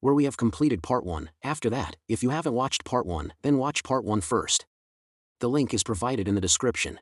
where we have completed part 1. After that, if you haven't watched part 1, then watch part 1 first. The link is provided in the description.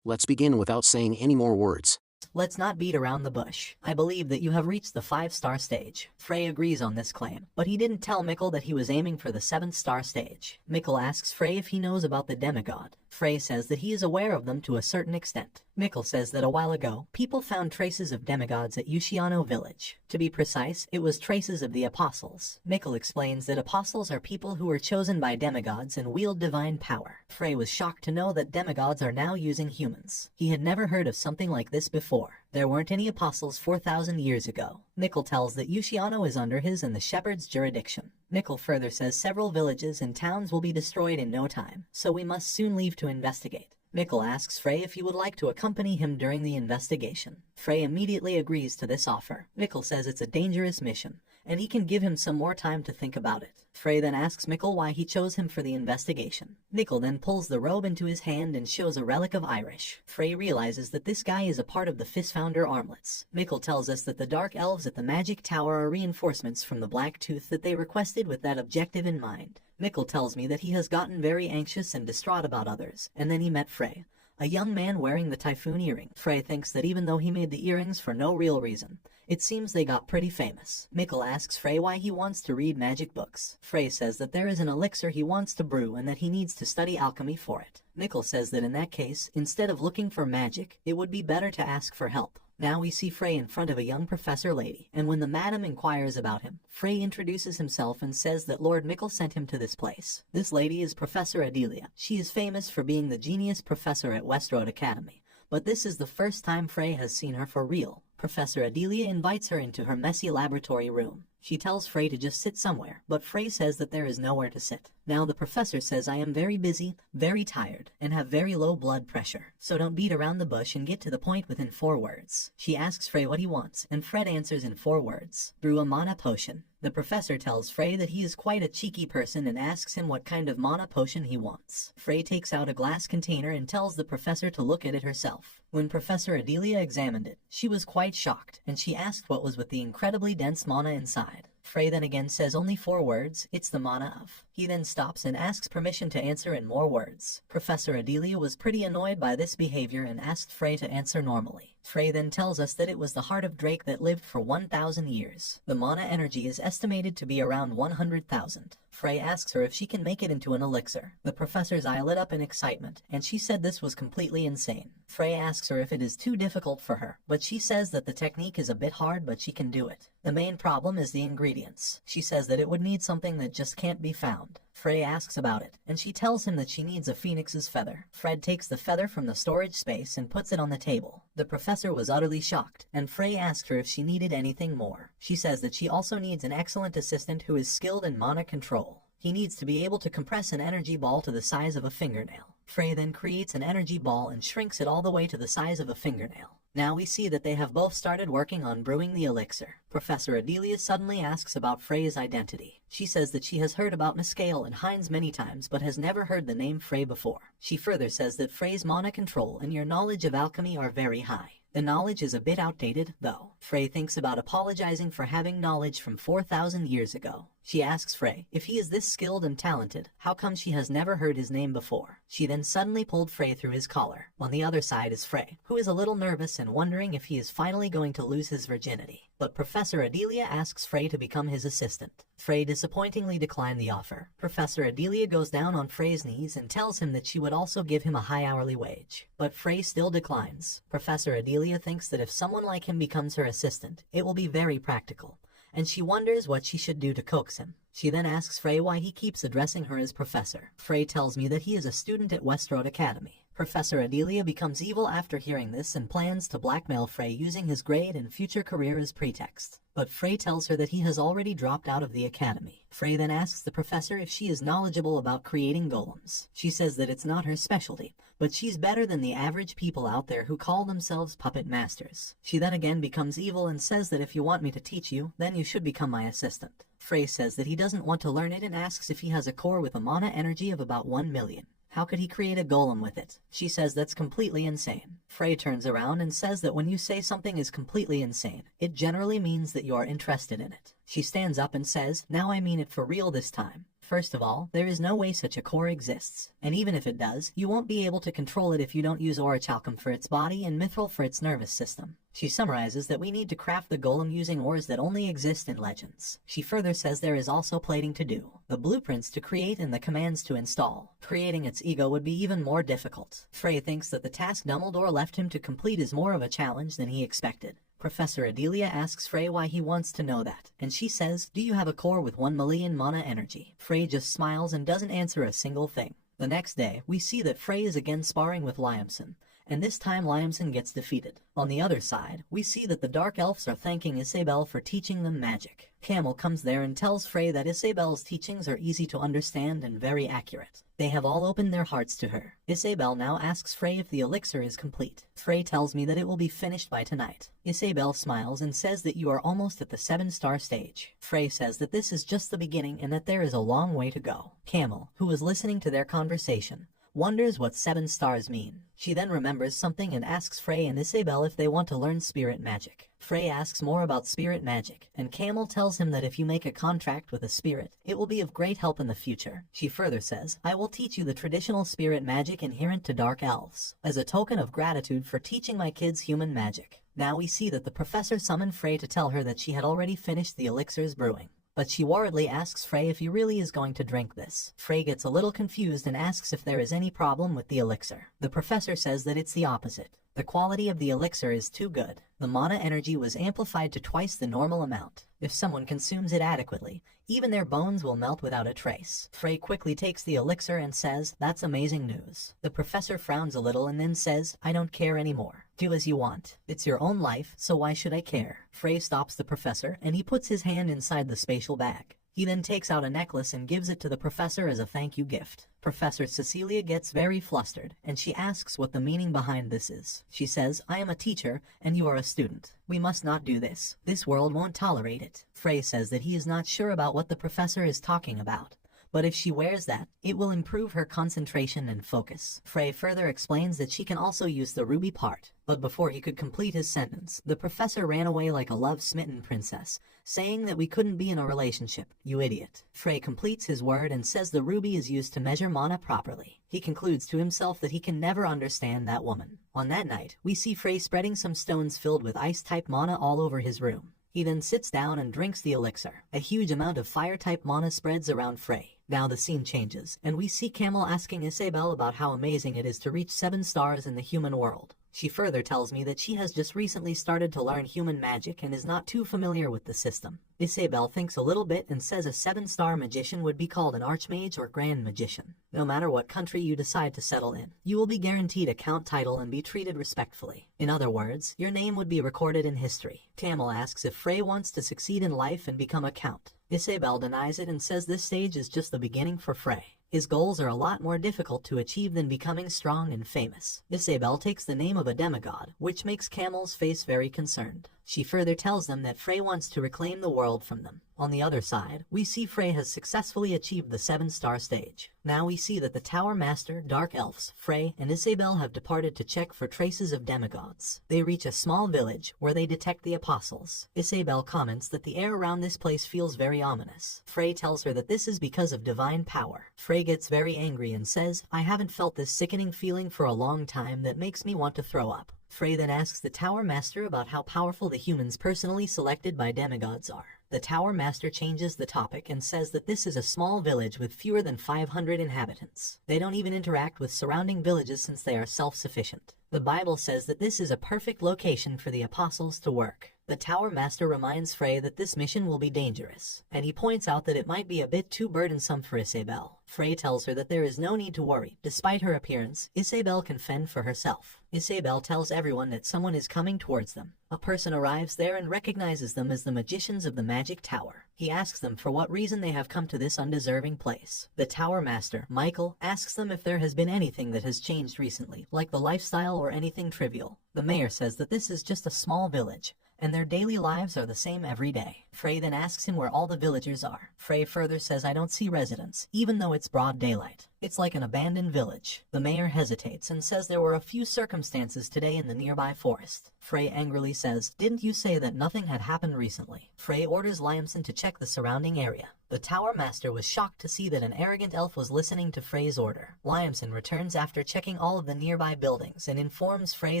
Let's begin without saying any more words. Let's not beat around the bush. I believe that you have reached the 5-star stage. Frey agrees on this claim, but he didn't tell Mikkel that he was aiming for the 7-star stage. Mikkel asks Frey if he knows about the demigod. Frey says that he is aware of them to a certain extent. Mikkel says that a while ago, people found traces of demigods at Yushiano village. To be precise, it was traces of the apostles. Mikkel explains that apostles are people who were chosen by demigods and wield divine power. Frey was shocked to know that demigods are now using humans. He had never heard of something like this before. There weren't any apostles 4,000 years ago. Mikkel tells that Yushiano is under his and the shepherd's jurisdiction. Mikkel further says several villages and towns will be destroyed in no time, so we must soon leave to investigate. Mikkel asks Frey if he would like to accompany him during the investigation. Frey immediately agrees to this offer. Mikkel says it's a dangerous mission, and he can give him some more time to think about it. Frey then asks Mikkel why he chose him for the investigation. Mikkel then pulls the robe into his hand and shows a relic of Irish. Frey realizes that this guy is a part of the Fistfounder armlets. Mikkel tells us that the Dark Elves at the Magic Tower are reinforcements from the Black Tooth that they requested with that objective in mind. Mikkel tells me that he has gotten very anxious and distraught about others, and then he met Frey, a young man wearing the typhoon earring. Frey thinks that even though he made the earrings for no real reason, it seems they got pretty famous. Mikkel asks Frey why he wants to read magic books. Frey says that there is an elixir he wants to brew and that he needs to study alchemy for it. Mikkel says that in that case, instead of looking for magic, it would be better to ask for help. Now we see Frey in front of a young professor lady, and when the madam inquires about him, Frey introduces himself and says that Lord Mikkel sent him to this place. This lady is Professor Adelia. She is famous for being the genius professor at Westroad Academy, but this is the first time Frey has seen her for real. Professor Adelia invites her into her messy laboratory room. She tells Frey to just sit somewhere, but Frey says that there is nowhere to sit. Now the professor says I am very busy, very tired, and have very low blood pressure, so don't beat around the bush and get to the point within 4 words. She asks Frey what he wants, and Fred answers in 4 words. Brew a mana potion. The professor tells Frey that he is quite a cheeky person and asks him what kind of mana potion he wants. Frey takes out a glass container and tells the professor to look at it herself. When Professor Adelia examined it, she was quite shocked, and she asked what was with the incredibly dense mana inside. Frey then again says only 4 words, it's the mana of. He then stops and asks permission to answer in more words. Professor Adelia was pretty annoyed by this behavior and asked Frey to answer normally. Frey then tells us that it was the heart of Drake that lived for 1,000 years. The mana energy is estimated to be around 100,000. Frey asks her if she can make it into an elixir. The professor's eye lit up in excitement, and she said this was completely insane. Frey asks her if it is too difficult for her, but she says that the technique is a bit hard but she can do it. The main problem is the ingredients. She says that it would need something that just can't be found. Frey asks about it, and she tells him that she needs a phoenix's feather. Fred takes the feather from the storage space and puts it on the table. The professor was utterly shocked, and Frey asked her if she needed anything more. She says that she also needs an excellent assistant who is skilled in mana control. He needs to be able to compress an energy ball to the size of a fingernail. Frey then creates an energy ball and shrinks it all the way to the size of a fingernail. Now we see that they have both started working on brewing the elixir. Professor Adelia suddenly asks about Frey's identity. She says that she has heard about Miscale and Heinz many times but has never heard the name Frey before. She further says that Frey's mana control and your knowledge of alchemy are very high. The knowledge is a bit outdated, though. Frey thinks about apologizing for having knowledge from 4,000 years ago. She asks Frey, if he is this skilled and talented, how come she has never heard his name before? She then suddenly pulled Frey through his collar. On the other side is Frey, who is a little nervous and wondering if he is finally going to lose his virginity. But Professor Adelia asks Frey to become his assistant. Frey disappointingly declined the offer. Professor Adelia goes down on Frey's knees and tells him that she would also give him a high hourly wage. But Frey still declines. Professor Adelia thinks that if someone like him becomes her assistant, it will be very practical, and she wonders what she should do to coax him. She then asks Frey why he keeps addressing her as Professor. Frey tells me that he is a student at Westroad Academy. Professor Adelia becomes evil after hearing this and plans to blackmail Frey using his grade and future career as pretext. But Frey tells her that he has already dropped out of the academy. Frey then asks the professor if she is knowledgeable about creating golems. She says that it's not her specialty, but she's better than the average people out there who call themselves puppet masters. She then again becomes evil and says that if you want me to teach you, then you should become my assistant. Frey says that he doesn't want to learn it and asks if he has a core with a mana energy of about 1 million. How could he create a golem with it? She says that's completely insane. Frey turns around and says that when you say something is completely insane, it generally means that you are interested in it. She stands up and says, now I mean it for real this time. First of all, there is no way such a core exists, and even if it does, you won't be able to control it if you don't use orichalcum for its body and mithril for its nervous system. She summarizes that we need to craft the golem using ores that only exist in legends. She further says there is also plating to do, the blueprints to create and the commands to install. Creating its ego would be even more difficult. Frey thinks that the task Dumbledore left him to complete is more of a challenge than he expected. Professor Adelia asks Frey why he wants to know that, and she says, do you have a core with 1 million mana energy? Frey just smiles and doesn't answer a single thing. The next day, we see that Frey is again sparring with Liamson, and this time Liamson gets defeated. On the other side, we see that the Dark Elves are thanking Isabelle for teaching them magic. Camel comes there and tells Frey that Isabelle's teachings are easy to understand and very accurate. They have all opened their hearts to her. Isabelle now asks Frey if the elixir is complete. Frey tells me that it will be finished by tonight. Isabelle smiles and says that you are almost at the 7-star stage. Frey says that this is just the beginning and that there is a long way to go. Camel, who was listening to their conversation, wonders what 7 stars mean. She then remembers something and asks Frey and Isabelle if they want to learn spirit magic. Frey asks more about spirit magic, and Camel tells him that if you make a contract with a spirit, it will be of great help in the future. She further says, I will teach you the traditional spirit magic inherent to Dark Elves, as a token of gratitude for teaching my kids human magic. Now we see that the professor summoned Frey to tell her that she had already finished the elixir's brewing. But she worriedly asks Frey if he really is going to drink this. Frey gets a little confused and asks if there is any problem with the elixir. The professor says that it's the opposite. The quality of the elixir is too good. The mana energy was amplified to twice the normal amount. If someone consumes it adequately, even their bones will melt without a trace. Frey quickly takes the elixir and says, that's amazing news. The professor frowns a little and then says, I don't care anymore. Do as you want. It's your own life, so why should I care? Frey stops the professor and he puts his hand inside the spatial bag. He then takes out a necklace and gives it to the professor as a thank you gift. Professor Cecilia gets very flustered, and she asks what the meaning behind this is. She says, I am a teacher, and you are a student. We must not do this. This world won't tolerate it. Frey says that he is not sure about what the professor is talking about, but if she wears that, it will improve her concentration and focus. Frey further explains that she can also use the ruby part, but before he could complete his sentence, the professor ran away like a love-smitten princess, saying that we couldn't be in a relationship, you idiot. Frey completes his word and says the ruby is used to measure mana properly. He concludes to himself that he can never understand that woman. On that night, we see Frey spreading some stones filled with ice-type mana all over his room. He then sits down and drinks the elixir. A huge amount of fire-type mana spreads around Frey. Now the scene changes, and we see Camel asking Isabelle about how amazing it is to reach 7 stars in the human world. She further tells me that she has just recently started to learn human magic and is not too familiar with the system. Isabelle thinks a little bit and says a 7-star magician would be called an archmage or grand magician. No matter what country you decide to settle in, you will be guaranteed a count title and be treated respectfully. In other words, your name would be recorded in history. Camel asks if Frey wants to succeed in life and become a count. Isabelle denies it and says this stage is just the beginning for Frey. His goals are a lot more difficult to achieve than becoming strong and famous. Isabelle takes the name of a demigod, which makes Camel's face very concerned. She further tells them that Frey wants to reclaim the world from them. On the other side, we see Frey has successfully achieved the 7-star stage. Now we see that the Tower Master, Dark Elves, Frey, and Isabelle have departed to check for traces of demigods. They reach a small village, where they detect the apostles. Isabelle comments that the air around this place feels very ominous. Frey tells her that this is because of divine power. Frey gets very angry and says, I haven't felt this sickening feeling for a long time that makes me want to throw up. Frey then asks the Tower Master about how powerful the humans personally selected by demigods are. The Tower Master changes the topic and says that this is a small village with fewer than 500 inhabitants. They don't even interact with surrounding villages since they are self-sufficient. The Bible says that this is a perfect location for the apostles to work. The Tower Master reminds Frey that this mission will be dangerous, and he points out that it might be a bit too burdensome for Isabelle. Frey tells her that there is no need to worry. Despite her appearance, Isabelle can fend for herself. Isabelle tells everyone that someone is coming towards them. A person arrives there and recognizes them as the magicians of the Magic Tower. He asks them for what reason they have come to this undeserving place. The Tower Master, Michael, asks them if there has been anything that has changed recently, like the lifestyle or anything trivial. The mayor says that this is just a small village, and their daily lives are the same every day. Frey then asks him where all the villagers are. Frey further says, I don't see residents, even though it's broad daylight. It's like an abandoned village. The mayor hesitates and says there were a few circumstances today in the nearby forest. Frey angrily says, didn't you say that nothing had happened recently? Frey orders Liamson to check the surrounding area. The Tower Master was shocked to see that an arrogant elf was listening to Frey's order. Liamson returns after checking all of the nearby buildings and informs Frey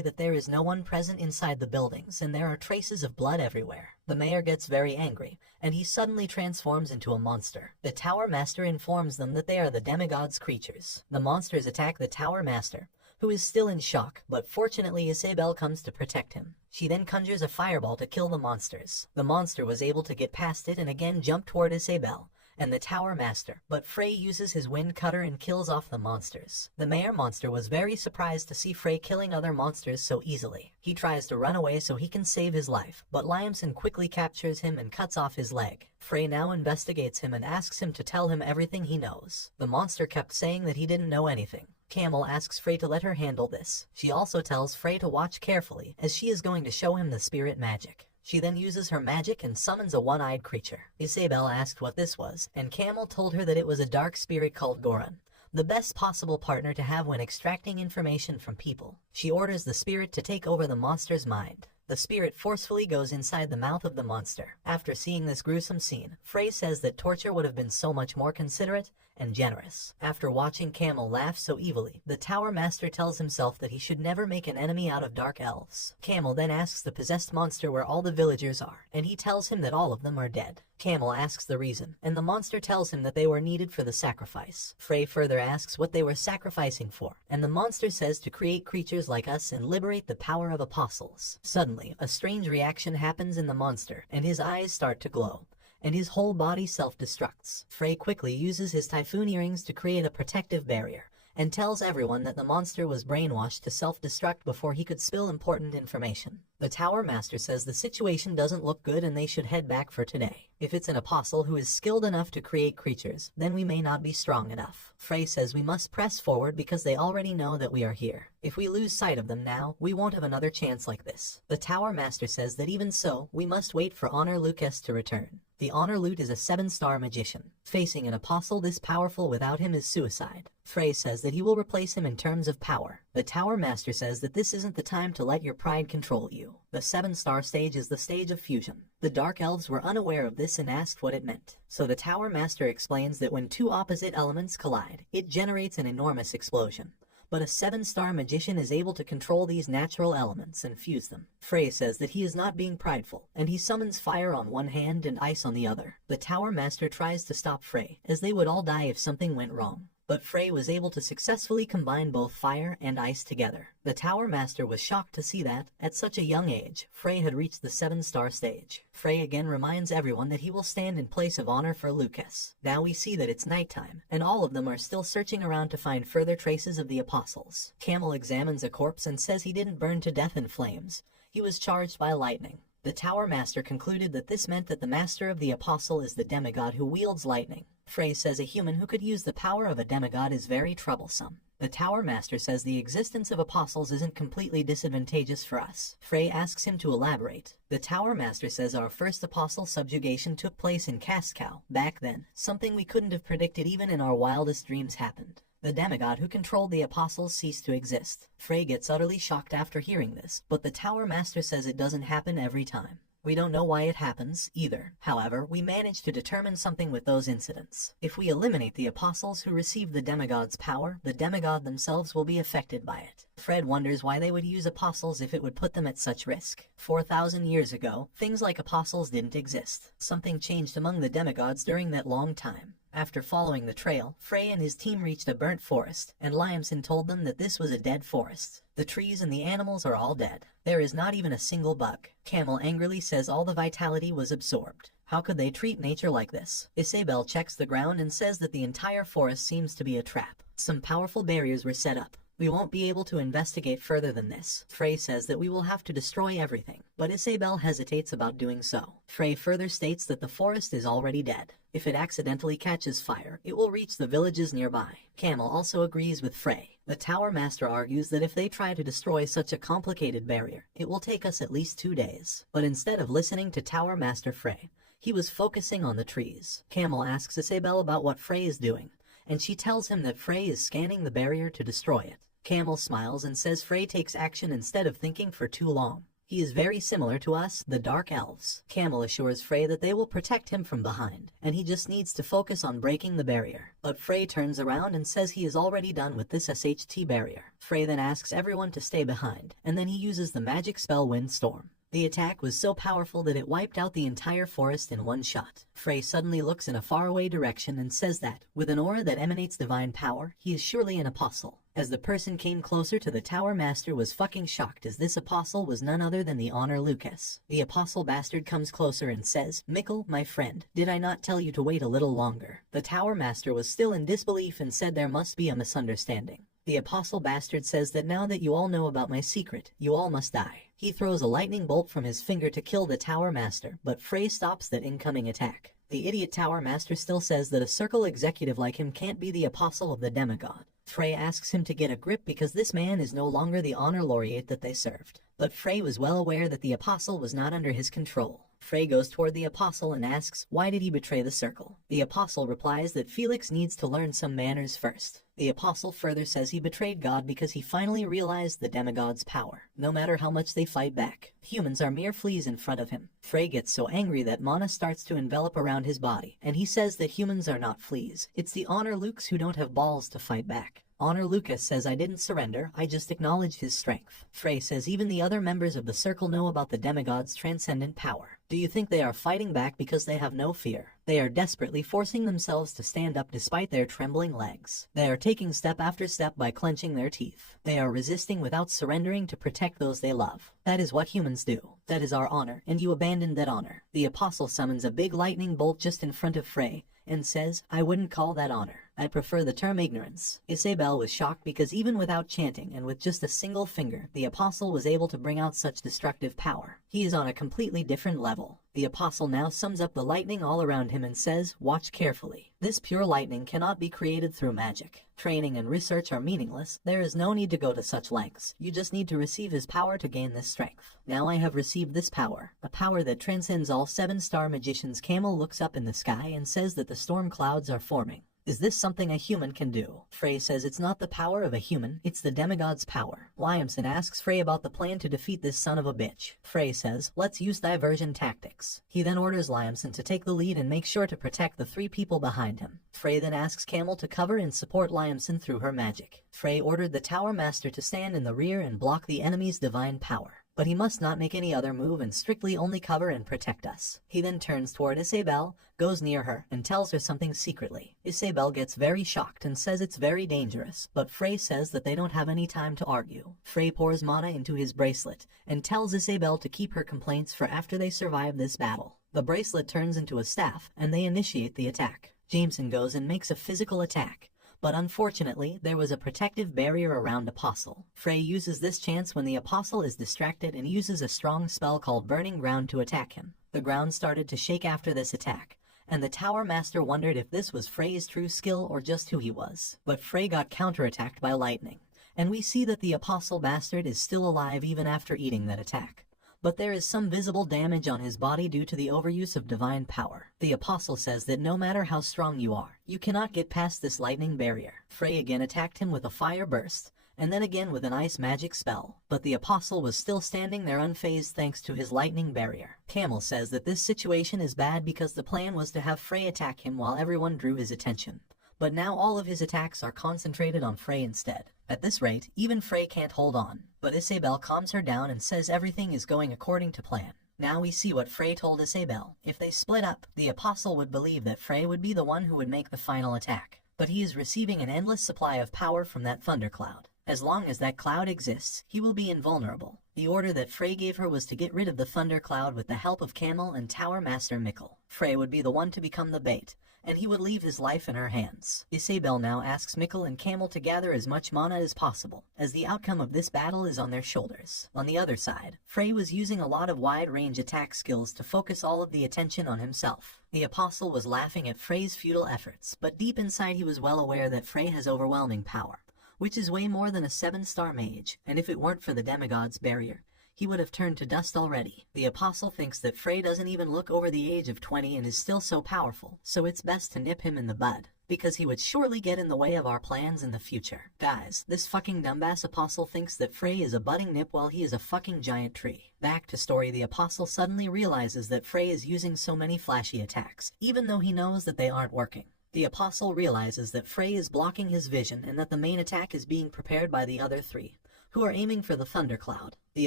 that there is no one present inside the buildings and there are traces of blood everywhere. The mayor gets very angry, and he suddenly transforms into a monster. The Tower Master informs them that they are the Demigod's creatures. The monsters attack the Tower Master, who is still in shock, but fortunately Isabel comes to protect him. She then conjures a fireball to kill the monsters. The monster was able to get past it and again jump toward Isabel and the Tower Master, but Frey uses his wind cutter and kills off the monsters. The mayor monster was very surprised to see Frey killing other monsters so easily. He tries to run away so he can save his life, but Liamson quickly captures him and cuts off his leg. Frey now investigates him and asks him to tell him everything he knows. The monster kept saying that he didn't know anything. Camel asks Frey to let her handle this. She also tells Frey to watch carefully, as she is going to show him the spirit magic. She then uses her magic and summons a one-eyed creature. Isabel asked what this was, and Camel told her that it was a dark spirit called Goron, the best possible partner to have when extracting information from people. She orders the spirit to take over the monster's mind. The spirit forcefully goes inside the mouth of the monster. After seeing this gruesome scene, Frey says that torture would have been so much more considerate and generous. After watching Camel laugh so evilly, the Tower Master tells himself that he should never make an enemy out of dark elves. Camel then asks the possessed monster where all the villagers are, and he tells him that all of them are dead. Camel asks the reason, and the monster tells him that they were needed for the sacrifice. Frey further asks what they were sacrificing for, and the monster says to create creatures like us and liberate the power of apostles. Suddenly, a strange reaction happens in the monster, and his eyes start to glow, and his whole body self-destructs. Frey quickly uses his typhoon earrings to create a protective barrier, and tells everyone that the monster was brainwashed to self-destruct before he could spill important information. The Tower Master says the situation doesn't look good and they should head back for today. If it's an apostle who is skilled enough to create creatures, then we may not be strong enough. Frey says we must press forward because they already know that we are here. If we lose sight of them now, we won't have another chance like this. The Tower Master says that even so, we must wait for Honor Lucas to return. The Honor Lute is a 7-star magician. Facing an apostle this powerful without him is suicide. Frey says that he will replace him in terms of power. The Tower Master says that this isn't the time to let your pride control you. The 7-star stage is the stage of fusion. The Dark Elves were unaware of this and asked what it meant. So the Tower Master explains that when two opposite elements collide, it generates an enormous explosion. But a 7-star magician is able to control these natural elements and fuse them. Frey says that he is not being prideful, and he summons fire on one hand and ice on the other. The Tower Master tries to stop Frey, as they would all die if something went wrong. But Frey was able to successfully combine both fire and ice together. The Tower Master was shocked to see that, at such a young age, Frey had reached the 7-star stage. Frey again reminds everyone that he will stand in place of honor for Lucas. Now we see that it's nighttime, and all of them are still searching around to find further traces of the apostles. Camel examines a corpse and says he didn't burn to death in flames. He was charged by lightning. The Tower Master concluded that this meant that the master of the apostle is the demigod who wields lightning. Frey says a human who could use the power of a demigod is very troublesome. The Tower Master says the existence of apostles isn't completely disadvantageous for us. Frey asks him to elaborate. The Tower Master says our first apostle subjugation took place in Cascow. Back then, something we couldn't have predicted even in our wildest dreams happened. The demigod who controlled the apostles ceased to exist. Frey gets utterly shocked after hearing this, but the Tower Master says it doesn't happen every time. We don't know why it happens, either. However, we managed to determine something with those incidents. If we eliminate the apostles who receive the demigod's power, the demigod themselves will be affected by it. Fred wonders why they would use apostles if it would put them at such risk. 4,000 years ago, things like apostles didn't exist. Something changed among the demigods during that long time. After following the trail, Frey and his team reached a burnt forest, and Liamson told them that this was a dead forest. The trees and the animals are all dead. There is not even a single bug. Camel angrily says all the vitality was absorbed. How could they treat nature like this? Isabel checks the ground and says that the entire forest seems to be a trap. Some powerful barriers were set up. We won't be able to investigate further than this. Frey says that we will have to destroy everything, but Isabel hesitates about doing so. Frey further states that the forest is already dead. If it accidentally catches fire, it will reach the villages nearby. Camel also agrees with Frey. The Tower Master argues that if they try to destroy such a complicated barrier, it will take us at least 2 days. But instead of listening to Tower Master Frey, He was focusing on the trees. Camel asks Isabel about what Frey is doing, and she tells him that Frey is scanning the barrier to destroy it. Camel smiles and says Frey takes action instead of thinking for too long. He is very similar to us, the Dark Elves. Camel assures Frey that they will protect him from behind, and he just needs to focus on breaking the barrier. But Frey turns around and says he is already done with this SHT barrier. Frey then asks everyone to stay behind, and then he uses the magic spell Windstorm. The attack was so powerful that it wiped out the entire forest in one shot. Frey suddenly looks in a faraway direction and says that, with an aura that emanates divine power, he is surely an apostle. As the person came closer to the Tower Master was fucking shocked, as this apostle was none other than the Honor Lucas. The apostle bastard comes closer and says, "Mikkel, my friend, did I not tell you to wait a little longer?" The Tower Master was still in disbelief and said there must be a misunderstanding. The apostle bastard says that now that you all know about my secret, you all must die. He throws a lightning bolt from his finger to kill the Tower Master, but Frey stops that incoming attack. The idiot Tower Master still says that a circle executive like him can't be the apostle of the demigod. Frey asks him to get a grip because this man is no longer the honor laureate that they served. But Frey was well aware that the apostle was not under his control. Frey goes toward the apostle and asks, why did he betray the circle? The apostle replies that Felix needs to learn some manners first. The apostle further says he betrayed God because he finally realized the demigod's power. No matter how much they fight back, humans are mere fleas in front of him. Frey gets so angry that mana starts to envelop around his body, and he says that humans are not fleas. It's the Honor Lukes who don't have balls to fight back. Honor Lucas says I didn't surrender, I just acknowledged his strength. Frey says even the other members of the circle know about the demigod's transcendent power. Do you think they are fighting back because they have no fear? They are desperately forcing themselves to stand up despite their trembling legs. They are taking step after step by clenching their teeth. They are resisting without surrendering to protect those they love. That is what humans do. That is our honor, and you abandoned that honor. The apostle summons a big lightning bolt just in front of Frey, and says, I wouldn't call that honor. I prefer the term ignorance. Isabel was shocked because even without chanting and with just a single finger, the apostle was able to bring out such destructive power. He is on a completely different level. The apostle now sums up the lightning all around him and says, watch carefully. This pure lightning cannot be created through magic. Training and research are meaningless. There is no need to go to such lengths. You just need to receive his power to gain this strength. Now I have received this power, a power that transcends all 7-star magicians. Camel looks up in the sky and says that the storm clouds are forming. Is this something a human can do? Frey says it's not the power of a human, it's the demigod's power. Liamson asks Frey about the plan to defeat this son of a bitch. Frey says, let's use diversion tactics. He then orders Liamson to take the lead and make sure to protect the 3 people behind him. Frey then asks Camel to cover and support Liamson through her magic. Frey ordered the Tower Master to stand in the rear and block the enemy's divine power. But he must not make any other move and strictly only cover and protect us. He then turns toward Isabel, goes near her, and tells her something secretly. Isabel gets very shocked and says it's very dangerous, but Frey says that they don't have any time to argue. Frey pours mana into his bracelet, and tells Isabel to keep her complaints for after they survive this battle. The bracelet turns into a staff, and they initiate the attack. Jameson goes and makes a physical attack. But unfortunately, there was a protective barrier around Apostle. Frey uses this chance when the Apostle is distracted and uses a strong spell called Burning Ground to attack him. The ground started to shake after this attack, and the Tower Master wondered if this was Frey's true skill or just who he was. But Frey got counterattacked by lightning, and we see that the Apostle Bastard is still alive even after eating that attack. But there is some visible damage on his body due to the overuse of divine power. The apostle says that no matter how strong you are, you cannot get past this lightning barrier. Frey again attacked him with a fire burst, and then again with an ice magic spell. But the apostle was still standing there unfazed thanks to his lightning barrier. Camel says that this situation is bad because the plan was to have Frey attack him while everyone drew his attention. But now all of his attacks are concentrated on Frey instead. At this rate, even Frey can't hold on. But Isabel calms her down and says everything is going according to plan. Now we see what Frey told Isabel. If they split up, the apostle would believe that Frey would be the one who would make the final attack. But he is receiving an endless supply of power from that thundercloud. As long as that cloud exists, he will be invulnerable. The order that Frey gave her was to get rid of the thundercloud with the help of Camel and Tower Master Mikkel. Frey would be the one to become the bait, and he would leave his life in her hands. Isabel now asks Mikkel and Camel to gather as much mana as possible, as the outcome of this battle is on their shoulders. On the other side, Frey was using a lot of wide-range attack skills to focus all of the attention on himself. The apostle was laughing at Frey's futile efforts, but deep inside he was well aware that Frey has overwhelming power, which is way more than a 7-star mage, and if it weren't for the demigod's barrier, he would have turned to dust already. The apostle thinks that Frey doesn't even look over the age of 20 and is still so powerful, so it's best to nip him in the bud, because he would surely get in the way of our plans in the future. Guys, this fucking dumbass apostle thinks that Frey is a budding nip while he is a fucking giant tree. Back to story, the apostle suddenly realizes that Frey is using so many flashy attacks, even though he knows that they aren't working. The apostle realizes that Frey is blocking his vision and that the main attack is being prepared by the other three, who are aiming for the thundercloud. The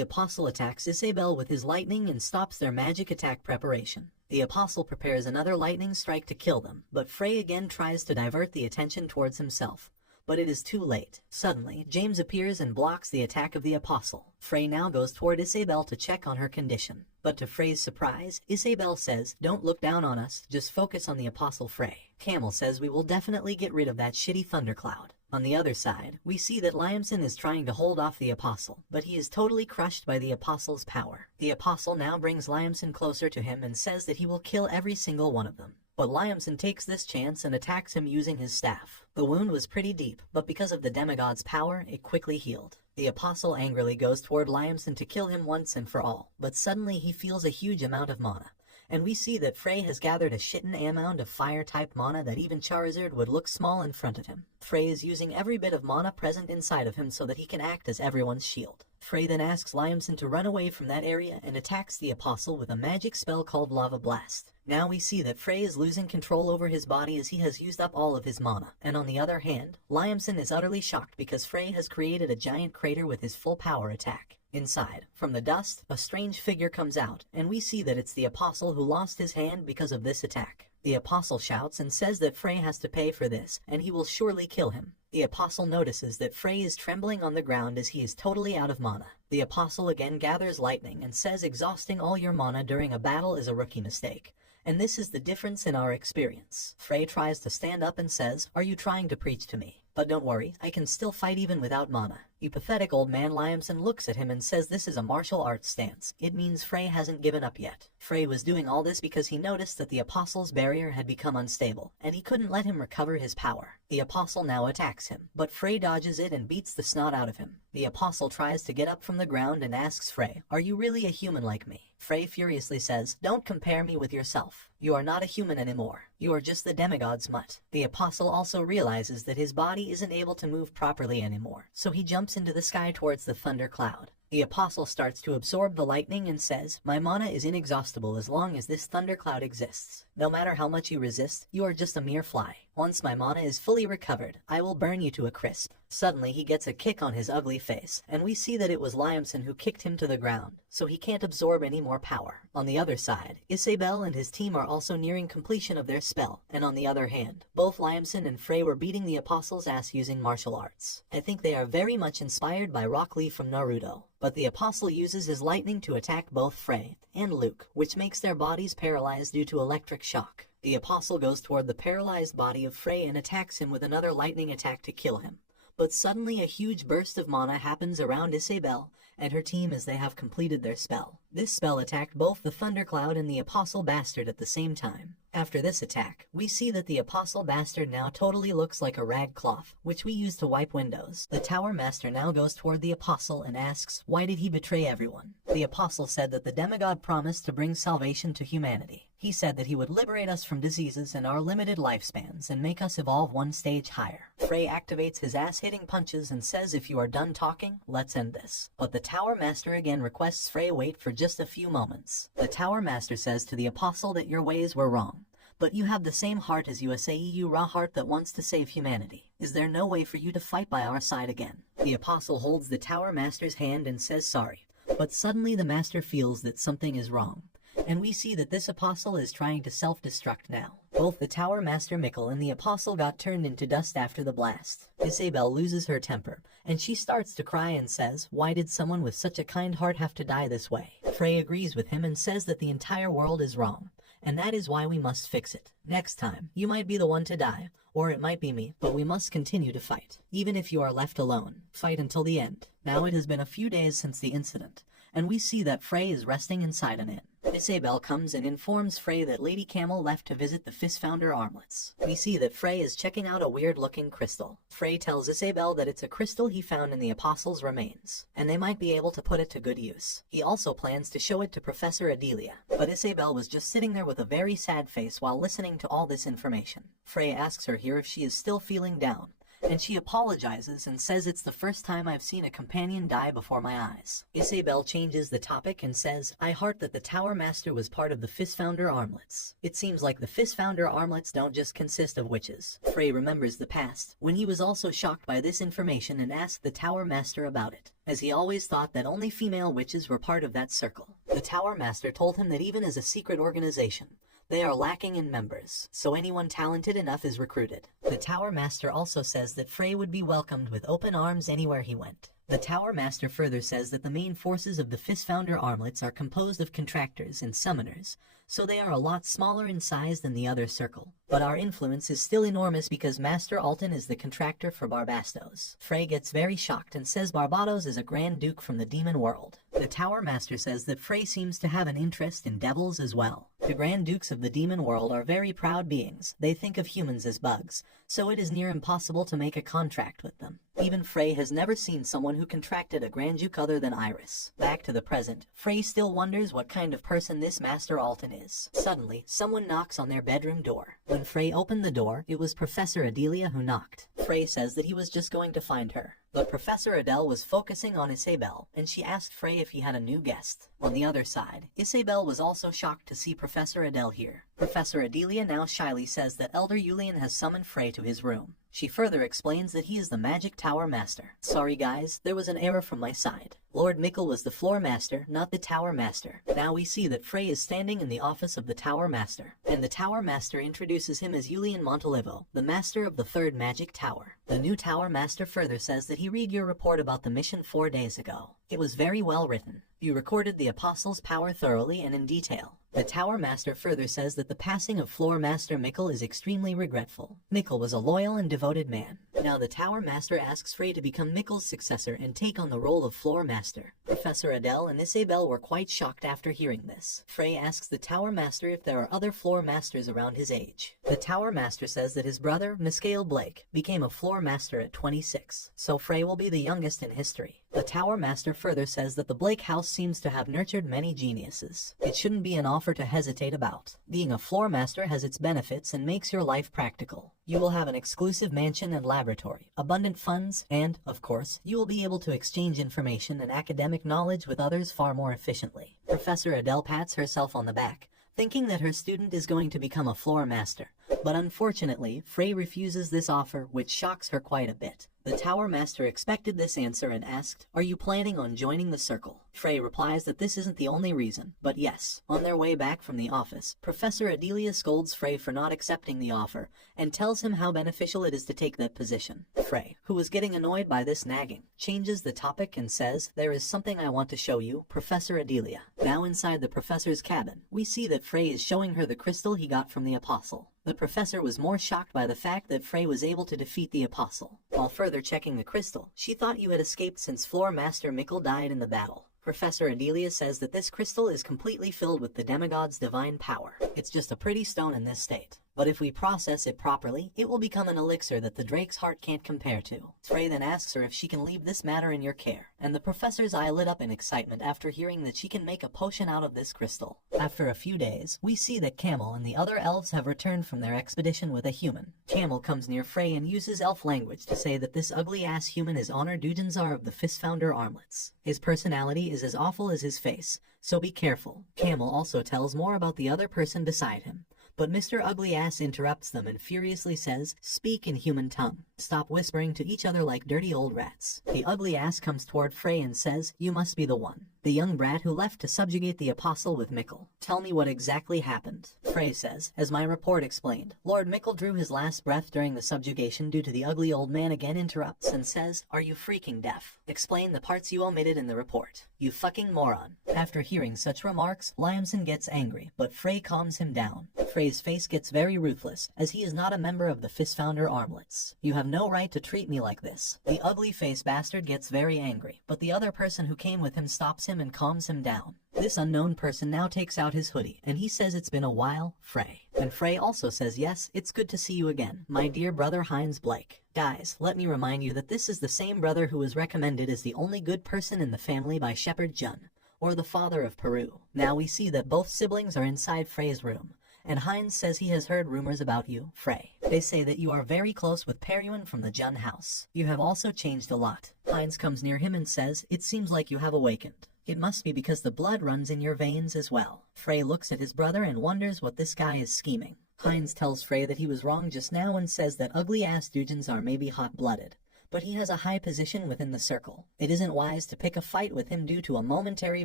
apostle attacks Isabel with his lightning and stops their magic attack preparation. The apostle prepares another lightning strike to kill them, but Frey again tries to divert the attention towards himself. But it is too late. Suddenly, James appears and blocks the attack of the apostle. Frey now goes toward Isabel to check on her condition. But to Frey's surprise, Isabel says, "Don't look down on us, just focus on the apostle Frey." Camel says, "We will definitely get rid of that shitty thundercloud." On the other side, we see that Liamson is trying to hold off the apostle, but he is totally crushed by the apostle's power. The apostle now brings Liamson closer to him and says that he will kill every single one of them. But Liamson takes this chance and attacks him using his staff. The wound was pretty deep, but because of the demigod's power, it quickly healed. The apostle angrily goes toward Liamson to kill him once and for all, but suddenly he feels a huge amount of mana. And we see that Frey has gathered a shittin' amount of fire-type mana that even Charizard would look small in front of him. Frey is using every bit of mana present inside of him so that he can act as everyone's shield. Frey then asks Liamson to run away from that area and attacks the apostle with a magic spell called Lava Blast. Now we see that Frey is losing control over his body as he has used up all of his mana. And on the other hand, Liamson is utterly shocked because Frey has created a giant crater with his full power attack. Inside, from the dust, a strange figure comes out, and we see that it's the apostle who lost his hand because of this attack. The apostle shouts and says that Frey has to pay for this, and he will surely kill him. The apostle notices that Frey is trembling on the ground as he is totally out of mana. The apostle again gathers lightning and says exhausting all your mana during a battle is a rookie mistake. And this is the difference in our experience. Frey tries to stand up and says, "Are you trying to preach to me? But don't worry, I can still fight even without mana." You pathetic old man. Liamson looks at him and says this is a martial arts stance. It means Frey hasn't given up yet. Frey was doing all this because he noticed that the apostle's barrier had become unstable, and he couldn't let him recover his power. The apostle now attacks him, but Frey dodges it and beats the snot out of him. The apostle tries to get up from the ground and asks Frey, "Are you really a human like me?" Frey furiously says, "Don't compare me with yourself. You are not a human anymore. You are just the demigod's mutt." The apostle also realizes that his body isn't able to move properly anymore, so he jumps into the sky towards the thunder cloud. The apostle starts to absorb the lightning and says, "My mana is inexhaustible as long as this thundercloud exists. No matter how much you resist, you are just a mere fly. Once my mana is fully recovered, I will burn you to a crisp." Suddenly he gets a kick on his ugly face, and we see that it was Liamson who kicked him to the ground, so he can't absorb any more power. On the other side, Isabel and his team are also nearing completion of their spell, and on the other hand, both Liamson and Frey were beating the apostle's ass using martial arts. I think they are very much inspired by Rock Lee from Naruto. But the apostle uses his lightning to attack both Frey and Luke, which makes their bodies paralyzed due to electric shock. The apostle goes toward the paralyzed body of Frey and attacks him with another lightning attack to kill him. But suddenly a huge burst of mana happens around Isabel and her team as they have completed their spell. This spell attacked both the Thundercloud and the Apostle Bastard at the same time. After this attack, we see that the Apostle Bastard now totally looks like a rag cloth, which we use to wipe windows. The Tower Master now goes toward the Apostle and asks, why did he betray everyone? The Apostle said that the demigod promised to bring salvation to humanity. He said that he would liberate us from diseases and our limited lifespans and make us evolve one stage higher. Frey activates his ass-hitting punches and says, if you are done talking, let's end this. But the Tower Master again requests Frey wait for just a few moments. The Tower Master says to the Apostle that your ways were wrong, but you have the same heart as USAEU raw heart that wants to save humanity. Is there no way for you to fight by our side again? The Apostle holds the Tower Master's hand and says sorry, but suddenly the Master feels that something is wrong. And we see that this Apostle is trying to self-destruct now. Both the Tower Master Mikkel and the Apostle got turned into dust after the blast. Isabel loses her temper, and she starts to cry and says, why did someone with such a kind heart have to die this way? Frey agrees with him and says that the entire world is wrong, and that is why we must fix it. Next time, you might be the one to die, or it might be me, but we must continue to fight. Even if you are left alone, fight until the end. Now it has been a few days since the incident, and we see that Frey is resting inside an inn. Isabel comes and informs Frey that Lady Camel left to visit the Fistfounder armlets. We see that Frey is checking out a weird-looking crystal. Frey tells Isabel that it's a crystal he found in the Apostles' remains, and they might be able to put it to good use. He also plans to show it to Professor Adelia, but Isabel was just sitting there with a very sad face while listening to all this information. Frey asks her here if she is still feeling down, and she apologizes and says it's the first time I've seen a companion die before my eyes. Isabel changes the topic and says, I heard that the Tower Master was part of the Fistfounder armlets. It seems like the Fistfounder armlets don't just consist of witches. Frey remembers the past, when he was also shocked by this information and asked the Tower Master about it, as he always thought that only female witches were part of that circle. The Tower Master told him that even as a secret organization, they are lacking in members, so anyone talented enough is recruited. The Tower Master also says that Frey would be welcomed with open arms anywhere he went. The Tower Master further says that the main forces of the Fistfounder armlets are composed of contractors and summoners, so they are a lot smaller in size than the other circle. But our influence is still enormous because Master Alton is the contractor for Barbastos. Frey gets very shocked and says Barbados is a Grand Duke from the demon world. The Tower Master says that Frey seems to have an interest in devils as well. The Grand Dukes of the demon world are very proud beings. They think of humans as bugs, so it is near impossible to make a contract with them. Even Frey has never seen someone who contracted a Grand Duke other than Iris. Back to the present, Frey still wonders what kind of person this Master Alton is. Suddenly, someone knocks on their bedroom door. When Frey opened the door, it was Professor Adelia who knocked. Frey says that he was just going to find her, but Professor Adele was focusing on Isabel, and she asked Frey if he had a new guest. On the other side, Isabel was also shocked to see Professor Adele here. Professor Adelia now shyly says that Elder Julian has summoned Frey to his room. She further explains that he is the Magic Tower Master. Sorry guys, there was an error from my side. Lord Mickle was the Floor Master, not the Tower Master. Now we see that Frey is standing in the office of the Tower Master, and the Tower Master introduces him as Julian Montalivo, the Master of the Third Magic Tower. The new Tower Master further says that he read your report about the mission 4 days ago. It was very well written. You recorded the Apostles' power thoroughly and in detail. The Tower Master further says that the passing of Floor Master Mickle is extremely regretful. Mickle was a loyal and devoted man. Now the Tower Master asks Frey to become Mickle's successor and take on the role of Floor Master. Professor Adele and Isabel were quite shocked after hearing this. Frey asks the Tower Master if there are other Floor Masters around his age. The Tower Master says that his brother, Miscale Blake, became a Floor Master at 26, so Frey will be the youngest in history. The Tower Master further says that the Blake house seems to have nurtured many geniuses. It shouldn't be an offer to hesitate about. Being a Floor Master has its benefits and makes your life practical. You will have an exclusive mansion and laboratory, abundant funds, and, of course, you will be able to exchange information and academic knowledge with others far more efficiently. Professor Adele pats herself on the back, thinking that her student is going to become a Floor Master. But unfortunately, Frey refuses this offer, which shocks her quite a bit. The Tower Master expected this answer and asked, "Are you planning on joining the circle?" Frey replies that this isn't the only reason, but yes. On their way back from the office, Professor Adelia scolds Frey for not accepting the offer and tells him how beneficial it is to take that position. Frey, who was getting annoyed by this nagging, changes the topic and says, "There is something I want to show you, Professor Adelia." Now inside the professor's cabin, we see that Frey is showing her the crystal he got from the Apostle. The professor was more shocked by the fact that Frey was able to defeat the Apostle. While further checking the crystal, she thought you had escaped since Floor Master Mickle died in the battle. Professor Adelia says that this crystal is completely filled with the demigod's divine power. It's just a pretty stone in this state, but if we process it properly, it will become an elixir that the Drake's heart can't compare to. Frey then asks her if she can leave this matter in your care, and the professor's eye lit up in excitement after hearing that she can make a potion out of this crystal. After a few days, we see that Camel and the other elves have returned from their expedition with a human. Camel comes near Frey and uses elf language to say that this ugly-ass human is Honor Dujanzar of the Fistfounder armlets. His personality is as awful as his face, so be careful. Camel also tells more about the other person beside him, but Mr. Ugly Ass interrupts them and furiously says, "Speak in human tongue. Stop whispering to each other like dirty old rats." The Ugly Ass comes toward Frey and says, "You must be the one. The young brat who left to subjugate the Apostle with Mickle. Tell me what exactly happened." Frey says, "As my report explained, Lord Mickle drew his last breath during the subjugation due to the ugly old man again interrupts and says, 'Are you freaking deaf? Explain the parts you omitted in the report. You fucking moron.'" After hearing such remarks, Liamson gets angry, but Frey calms him down. Frey's face gets very ruthless, as he is not a member of the Fistfounder armlets. "You have have no right to treat me like this. The ugly-faced bastard gets very angry, but the other person who came with him stops him and calms him down. This unknown person now takes out his hoodie, and he says it's been a while, Frey. And Frey also says, yes, it's good to see you again, my dear brother Heinz Blake. Guys, let me remind you that this is the same brother who was recommended as the only good person in the family by Shepherd Jun, or the father of Peru. Now we see that both siblings are inside Frey's room, and Heinz says he has heard rumors about you, Frey. They say that you are very close with Peruin from the Jun house. You have also changed a lot. Heinz comes near him and says, it seems like you have awakened. It must be because the blood runs in your veins as well. Frey looks at his brother and wonders what this guy is scheming. Heinz tells Frey that he was wrong just now and says that ugly-ass Dujins are maybe hot-blooded, but he has a high position within the circle. It isn't wise to pick a fight with him due to a momentary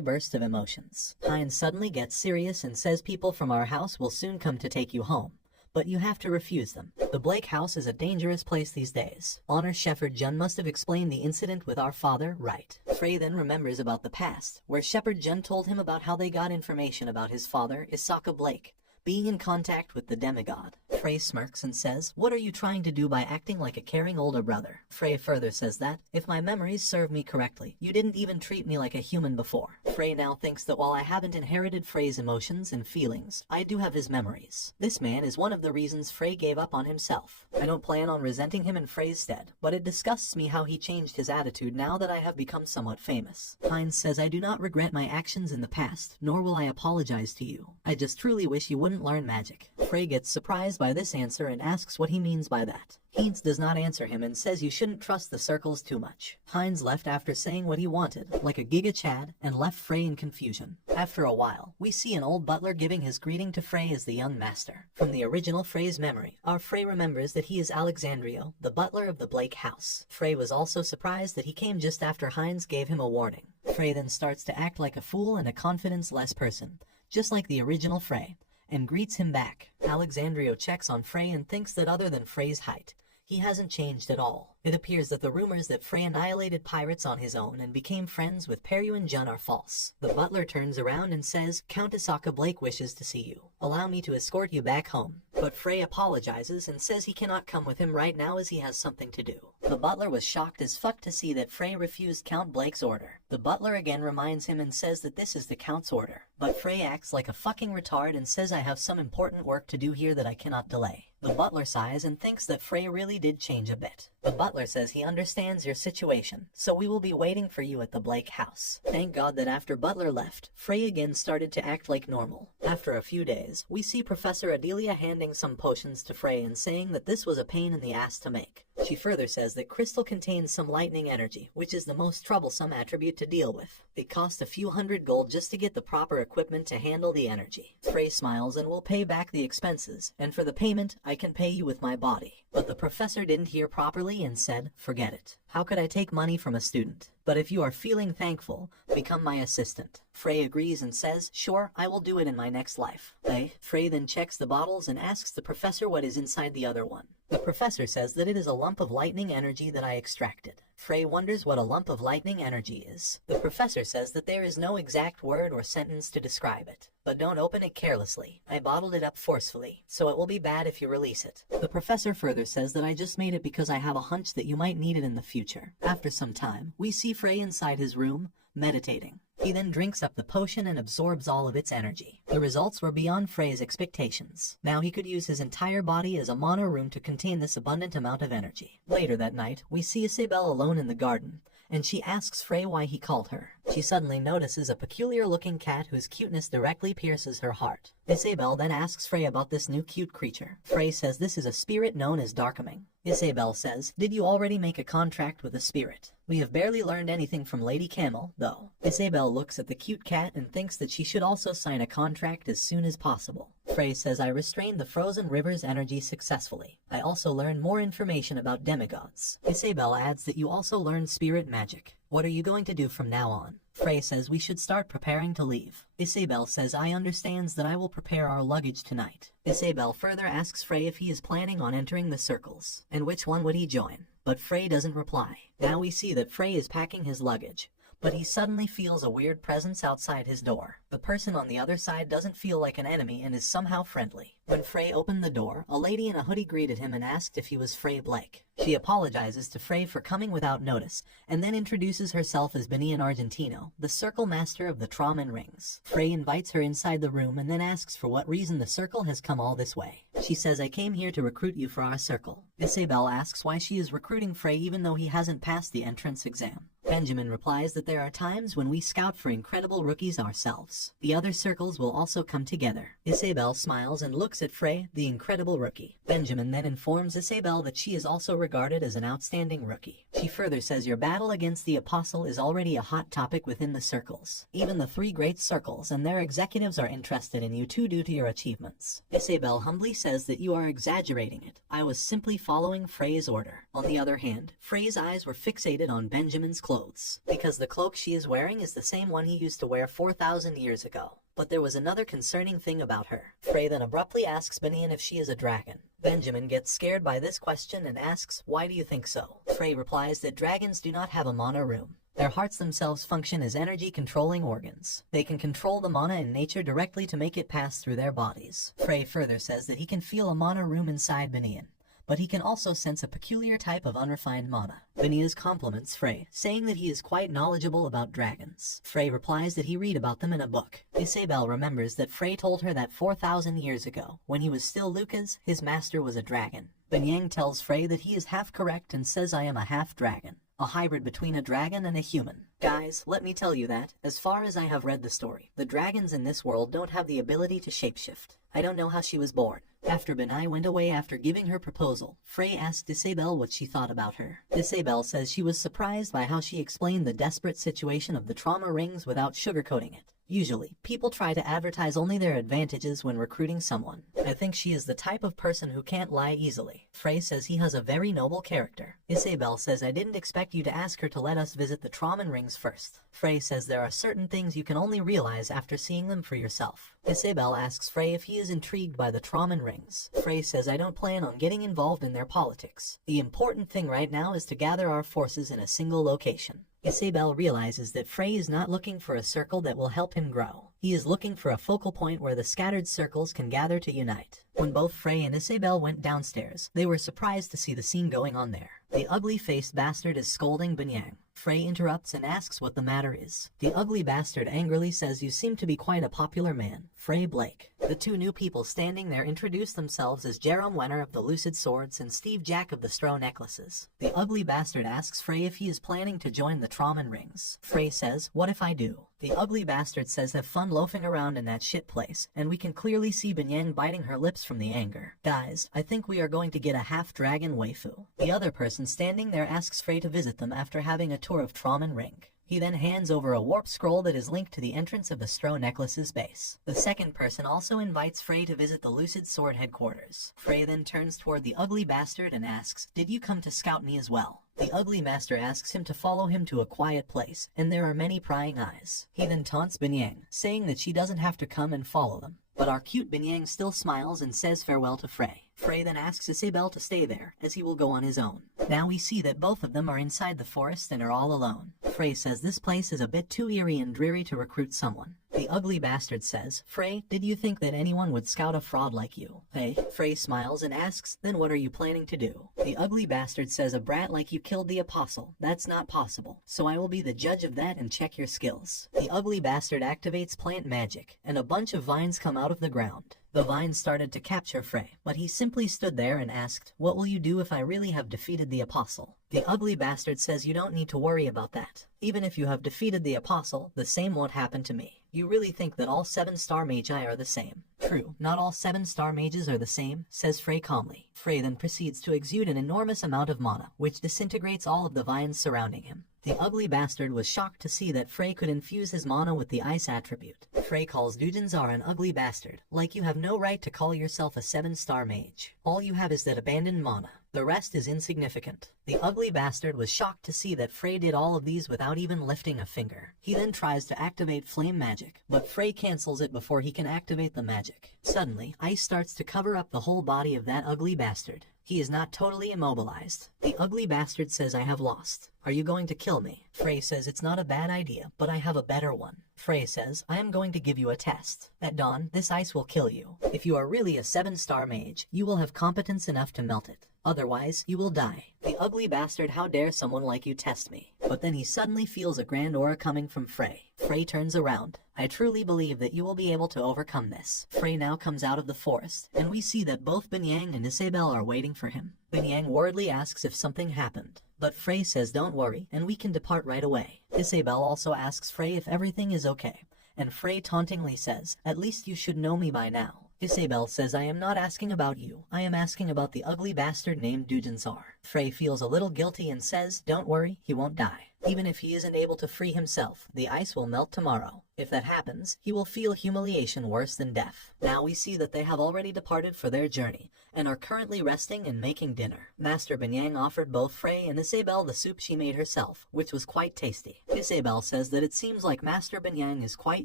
burst of emotions. Heinz suddenly gets serious and says people from our house will soon come to take you home, but you have to refuse them. The Blake house is a dangerous place these days. Honor Shepherd Jun must have explained the incident with our father, right? Frey then remembers about the past, where Shepherd Jun told him about how they got information about his father, Isaka Blake, being in contact with the demigod. Frey smirks and says, what are you trying to do by acting like a caring older brother? Frey further says that, if my memories serve me correctly, you didn't even treat me like a human before. Frey now thinks that while I haven't inherited Frey's emotions and feelings, I do have his memories. This man is one of the reasons Frey gave up on himself. I don't plan on resenting him in Frey's stead, but it disgusts me how he changed his attitude now that I have become somewhat famous. Heinz says I do not regret my actions in the past, nor will I apologize to you. I just truly wish you wouldn't learn magic. Frey gets surprised by this answer and asks what he means by that. Heinz does not answer him and says you shouldn't trust the circles too much. Heinz left after saying what he wanted, like a Giga Chad, and left Frey in confusion. After a while, we see an old butler giving his greeting to Frey as the young master. From the original Frey's memory, our Frey remembers that he is Alexandrio, the butler of the Blake house. Frey was also surprised that he came just after Heinz gave him a warning. Frey then starts to act like a fool and a confidence-less person, just like the original Frey, and greets him back. Alexandrio checks on Frey and thinks that other than Frey's height, he hasn't changed at all. It appears that the rumors that Frey annihilated pirates on his own and became friends with Peruin Jun are false. The butler turns around and says, Count Isaka Blake wishes to see you. Allow me to escort you back home. But Frey apologizes and says he cannot come with him right now as he has something to do. The butler was shocked as fuck to see that Frey refused Count Blake's order. The butler again reminds him and says that this is the Count's order. But Frey acts like a fucking retard and says I have some important work to do here that I cannot delay. The butler sighs and thinks that Frey really did change a bit. The butler says he understands your situation, so we will be waiting for you at the Blake house. Thank God that after Butler left, Frey again started to act like normal. After a few days, we see Professor Adelia handing some potions to Frey and saying that this was a pain in the ass to make. She further says that crystal contains some lightning energy, which is the most troublesome attribute to deal with. It cost a few hundred gold just to get the proper equipment to handle the energy. Frey smiles and will pay back the expenses, and for the payment, I can pay you with my body. But the professor didn't hear properly and said, forget it. How could I take money from a student? But if you are feeling thankful, become my assistant. Frey agrees and says, sure, I will do it in my next life. Frey then checks the bottles and asks the professor what is inside the other one. The professor says that it is a lump of lightning energy that I extracted. Frey wonders what a lump of lightning energy is. The professor says that there is no exact word or sentence to describe it. But don't open it carelessly. I bottled it up forcefully, so it will be bad if you release it. The professor further says that I just made it because I have a hunch that you might need it in the future. After some time, we see Frey inside his room, meditating. He then drinks up the potion and absorbs all of its energy. The results were beyond Frey's expectations. Now he could use his entire body as a mono room to contain this abundant amount of energy. Later that night, we see Isabel alone in the garden, and she asks Frey why he called her. She suddenly notices a peculiar-looking cat whose cuteness directly pierces her heart. Isabel then asks Frey about this new cute creature. Frey says this is a spirit known as Darkoming. Isabel says, did you already make a contract with a spirit? We have barely learned anything from Lady Camel, though. Isabel looks at the cute cat and thinks that she should also sign a contract as soon as possible. Frey says I restrained the frozen river's energy successfully. I also learned more information about demigods. Isabel adds that you also learned spirit magic. What are you going to do from now on? Frey says we should start preparing to leave. Isabel says I understands that I will prepare our luggage tonight. Isabel further asks Frey if he is planning on entering the circles, and which one would he join. But Frey doesn't reply. Now we see that Frey is packing his luggage, but he suddenly feels a weird presence outside his door. The person on the other side doesn't feel like an enemy and is somehow friendly. When Frey opened the door, a lady in a hoodie greeted him and asked if he was Frey Blake. She apologizes to Frey for coming without notice, and then introduces herself as Benian Argentino, the Circle Master of the Tramen Rings. Frey invites her inside the room and then asks for what reason the Circle has come all this way. She says, "I came here to recruit you for our Circle." Isabel asks why she is recruiting Frey even though he hasn't passed the entrance exam. Benjamin replies that there are times when we scout for incredible rookies ourselves. The other circles will also come together. Isabel smiles and looks at Frey, the incredible rookie. Benjamin then informs Isabel that she is also regarded as an outstanding rookie. She further says your battle against the Apostle is already a hot topic within the circles. Even the 3 great circles and their executives are interested in you too due to your achievements. Isabel humbly says that you are exaggerating it. I was simply following Frey's order. On the other hand, Frey's eyes were fixated on Benjamin's clothes, because the cloak she is wearing is the same one he used to wear 4,000 years ago. But there was another concerning thing about her. Frey then abruptly asks Benian if she is a dragon. Benjamin gets scared by this question and asks, "Why do you think so?" Frey replies that dragons do not have a mana room. Their hearts themselves function as energy-controlling organs. They can control the mana in nature directly to make it pass through their bodies. Frey further says that he can feel a mana room inside Benian, but he can also sense a peculiar type of unrefined mana. Benias compliments Frey, saying that he is quite knowledgeable about dragons. Frey replies that he read about them in a book. Isabel remembers that Frey told her that 4,000 years ago, when he was still Lucas, his master was a dragon. Benyang tells Frey that he is half correct and says, "I am a half-dragon, a hybrid between a dragon and a human." Guys, let me tell you that, as far as I have read the story, the dragons in this world don't have the ability to shapeshift. I don't know how she was born. After Benai went away after giving her proposal, Frey asked Isabel what she thought about her. Isabel says she was surprised by how she explained the desperate situation of the trauma rings without sugarcoating it. Usually, people try to advertise only their advantages when recruiting someone. I think she is the type of person who can't lie easily. Frey says he has a very noble character. Isabel says, "I didn't expect you to ask her to let us visit the Tramen rings first." Frey says there are certain things you can only realize after seeing them for yourself. Isabel asks Frey if he is intrigued by the Tramen rings. Frey says, "I don't plan on getting involved in their politics. The important thing right now is to gather our forces in a single location." Isabel realizes that Frey is not looking for a circle that will help him grow. He is looking for a focal point where the scattered circles can gather to unite. When both Frey and Isabel went downstairs, they were surprised to see the scene going on there. The ugly-faced bastard is scolding Benyang. Frey interrupts and asks what the matter is. The ugly bastard angrily says, "You seem to be quite a popular man, Frey Blake." The 2 new people standing there introduce themselves as Jerome Wenner of the Lucid Swords and Steve Jack of the Stro Necklaces. The ugly bastard asks Frey if he is planning to join the Tramen rings. Frey says, "What if I do?" The ugly bastard says, "Have fun loafing around in that shit place," and we can clearly see Benyang biting her lips from the anger. "Guys, I think we are going to get a half-dragon waifu." The other person standing there asks Frey to visit them after having a tour of Tramen Ring. He then hands over a warp scroll that is linked to the entrance of the Stro Necklace's base. The second person also invites Frey to visit the Lucid Sword headquarters. Frey then turns toward the ugly bastard and asks, "Did you come to scout me as well?" The ugly master asks him to follow him to a quiet place, and there are many prying eyes. He then taunts Benyang, saying that she doesn't have to come and follow them. But our cute Benyang still smiles and says farewell to Frey. Frey then asks Isabel to stay there, as he will go on his own. Now we see that both of them are inside the forest and are all alone. Frey says this place is a bit too eerie and dreary to recruit someone. The ugly bastard says, "Frey, did you think that anyone would scout a fraud like you?" Hey, Frey smiles and asks, "Then what are you planning to do?" The ugly bastard says, "A brat like you killed the apostle. That's not possible. So I will be the judge of that and check your skills." The ugly bastard activates plant magic, and a bunch of vines come out of the ground. The vines started to capture Frey, but he simply stood there and asked, "What will you do if I really have defeated the apostle?" The ugly bastard says, "You don't need to worry about that. Even if you have defeated the apostle, the same won't happen to me. You really think that all 7-star magi are the same?" "True, not all 7-star mages are the same," says Frey calmly. Frey then proceeds to exude an enormous amount of mana, which disintegrates all of the vines surrounding him. The ugly bastard was shocked to see that Frey could infuse his mana with the ice attribute. Frey calls Dujanzar an ugly bastard, like you have no right to call yourself a 7-star mage. All you have is that abandoned mana. The rest is insignificant. The ugly bastard was shocked to see that Frey did all of these without even lifting a finger. He then tries to activate flame magic, but Frey cancels it before he can activate the magic. Suddenly, ice starts to cover up the whole body of that ugly bastard. He is not totally immobilized. The ugly bastard says, I have lost. Are you going to kill me? Frey says it's not a bad idea, but I have a better one. Frey says, I am going to give you a test. At dawn, this ice will kill you. If you are really a 7-star mage, you will have competence enough to melt it. Otherwise, you will die. The ugly bastard, how dare someone like you test me? But then he suddenly feels a grand aura coming from Frey. Frey turns around. I truly believe that you will be able to overcome this. Frey now comes out of the forest, and we see that both Binyang and Isabel are waiting for him. Binyang worriedly asks if something happened, but Frey says don't worry, and we can depart right away. Isabel also asks Frey if everything is okay, and Frey tauntingly says, at least you should know me by now. Isabel says, I am not asking about you, I am asking about the ugly bastard named Dujansar. Frey feels a little guilty and says, don't worry, he won't die. Even if he isn't able to free himself, the ice will melt tomorrow. If that happens, he will feel humiliation worse than death. Now we see that they have already departed for their journey, and are currently resting and making dinner. Master Binyang offered both Frey and Isabel the soup she made herself, which was quite tasty. Isabel says that it seems like Master Binyang is quite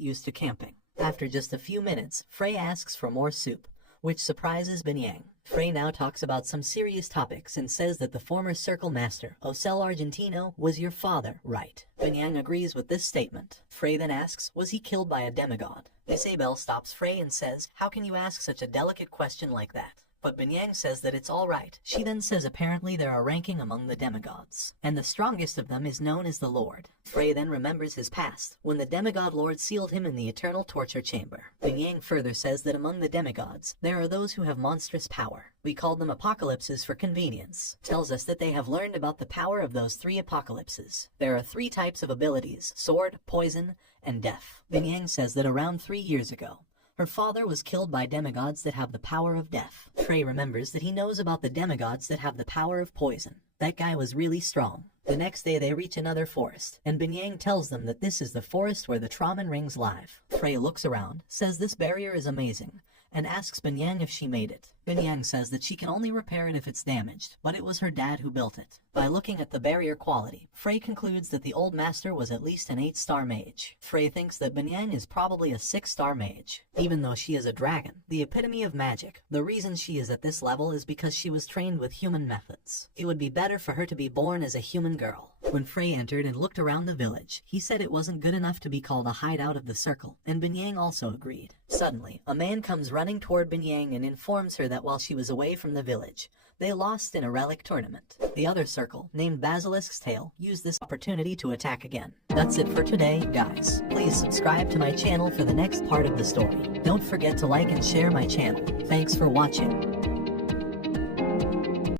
used to camping. After just a few minutes, Frey asks for more soup, which surprises Binyang. Frey now talks about some serious topics and says that the former Circle Master, Ocel Argentino, was your father, right? Binyang agrees with this statement. Frey then asks, was he killed by a demigod? Isabel stops Frey and says, how can you ask such a delicate question like that? But Binyang says that it's alright. She then says apparently there are ranking among the demigods, and the strongest of them is known as the Lord. Frey then remembers his past, when the demigod Lord sealed him in the eternal torture chamber. Binyang further says that among the demigods, there are those who have monstrous power. We call them apocalypses for convenience. Tells us that they have learned about the power of those 3 apocalypses. There are 3 types of abilities, sword, poison, and death. Binyang says that around 3 years ago, her father was killed by demigods that have the power of death. Frey remembers that he knows about the demigods that have the power of poison. That guy was really strong. The next day they reach another forest, and Binyang tells them that this is the forest where the Traman rings live. Frey looks around, says this barrier is amazing, and asks Binyang if she made it. Binyang says that she can only repair it if it's damaged, but it was her dad who built it. By looking at the barrier quality, Frey concludes that the old master was at least an 8-star mage. Frey thinks that Binyang is probably a 6-star mage. Even though she is a dragon, the epitome of magic, the reason she is at this level is because she was trained with human methods. It would be better for her to be born as a human girl. When Frey entered and looked around the village, he said it wasn't good enough to be called a hideout of the circle, and Binyang also agreed. Suddenly, a man comes running toward Binyang and informs her that while she was away from the village, they lost in a relic tournament. The other circle, named Basilisk's Tail, used this opportunity to attack again. That's it for today, guys. Please subscribe to my channel for the next part of the story. Don't forget to like and share my channel. Thanks for watching.